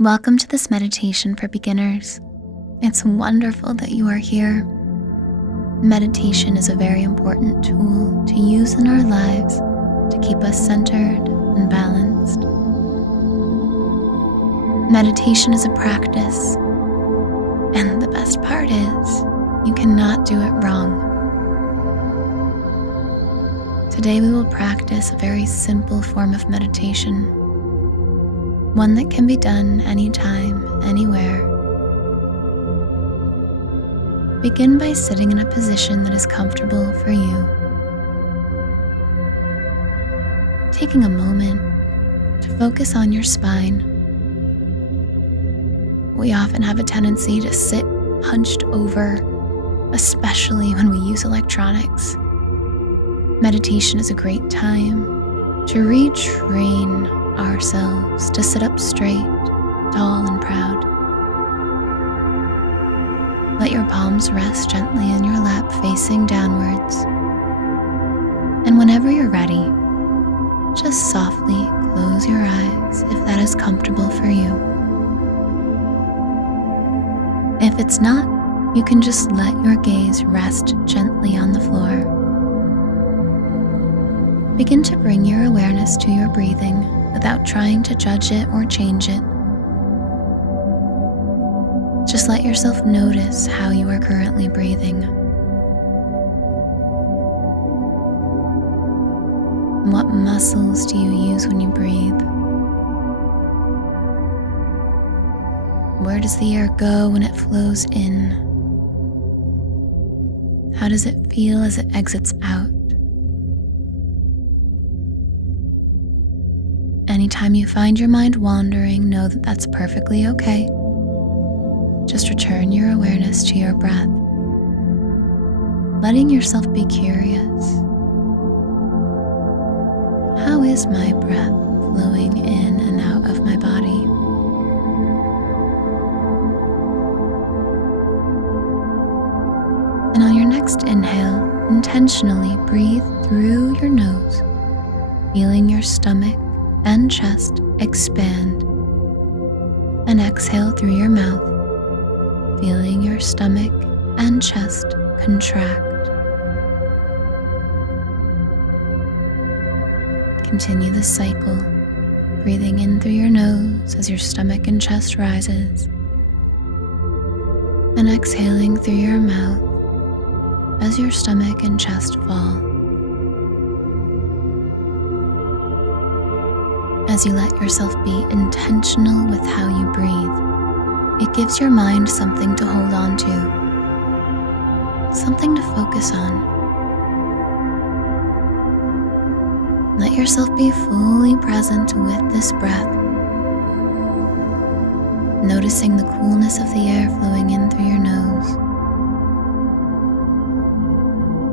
Welcome to this meditation for beginners. It's wonderful that you are here. Meditation is a very important tool to use in our lives to keep us centered and balanced. Meditation is a practice, and the best part is you cannot do it wrong. Today we will practice a very simple form of meditation, one that can be done anytime, anywhere. Begin by sitting in a position that is comfortable for you. Taking a moment to focus on your spine. We often have a tendency to sit hunched over, especially when we use electronics. Meditation is a great time to retrain ourselves to sit up straight, tall and proud. Let your palms rest gently in your lap facing downwards. And whenever you're ready, just softly close your eyes if that is comfortable for you. If it's not, you can just let your gaze rest gently on the floor. Begin to bring your awareness to your breathing without trying to judge it or change it. Just let yourself notice how you are currently breathing. What muscles do you use when you breathe? Where does the air go when it flows in? How does it feel as it exits out? Anytime you find your mind wandering, know that that's perfectly okay. Just return your awareness to your breath, letting yourself be curious. How is my breath flowing in and out of my body? And on your next inhale, intentionally breathe through your nose, feeling your stomach and chest expand, and exhale through your mouth, feeling your stomach and chest contract. Continue the cycle, breathing in through your nose as your stomach and chest rises, and exhaling through your mouth as your stomach and chest fall. As you let yourself be intentional with how you breathe, it gives your mind something to hold on to, something to focus on. Let yourself be fully present with this breath, noticing the coolness of the air flowing in through your nose,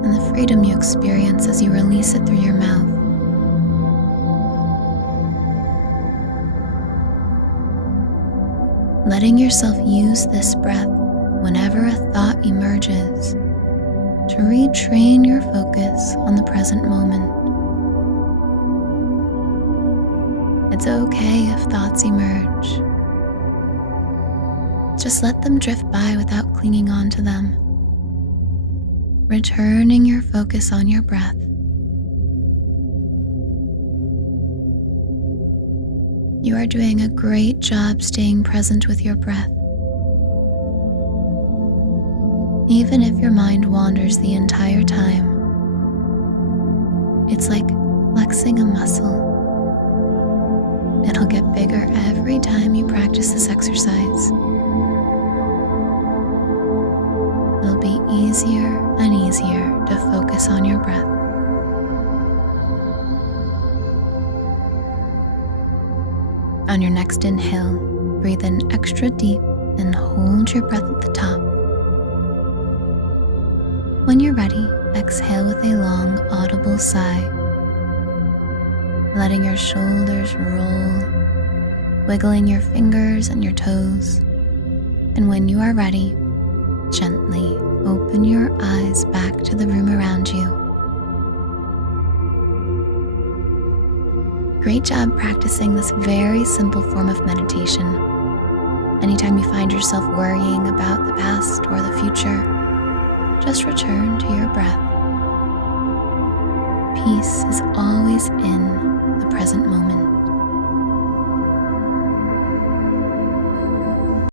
and the freedom you experience as you release it through your mouth. Letting yourself use this breath whenever a thought emerges to retrain your focus on the present moment. It's okay if thoughts emerge. Just let them drift by without clinging on to them, returning your focus on your breath. You are doing a great job staying present with your breath. Even if your mind wanders the entire time, it's like flexing a muscle. It'll get bigger every time you practice this exercise. It'll be easier and easier to focus on your breath. On your next inhale, breathe in extra deep and hold your breath at the top. When you're ready, exhale with a long, audible sigh, letting your shoulders roll, wiggling your fingers and your toes. And when you are ready, gently open your eyes back to the room around you. Great job practicing this very simple form of meditation. Anytime you find yourself worrying about the past or the future, just return to your breath. Peace is always in the present moment.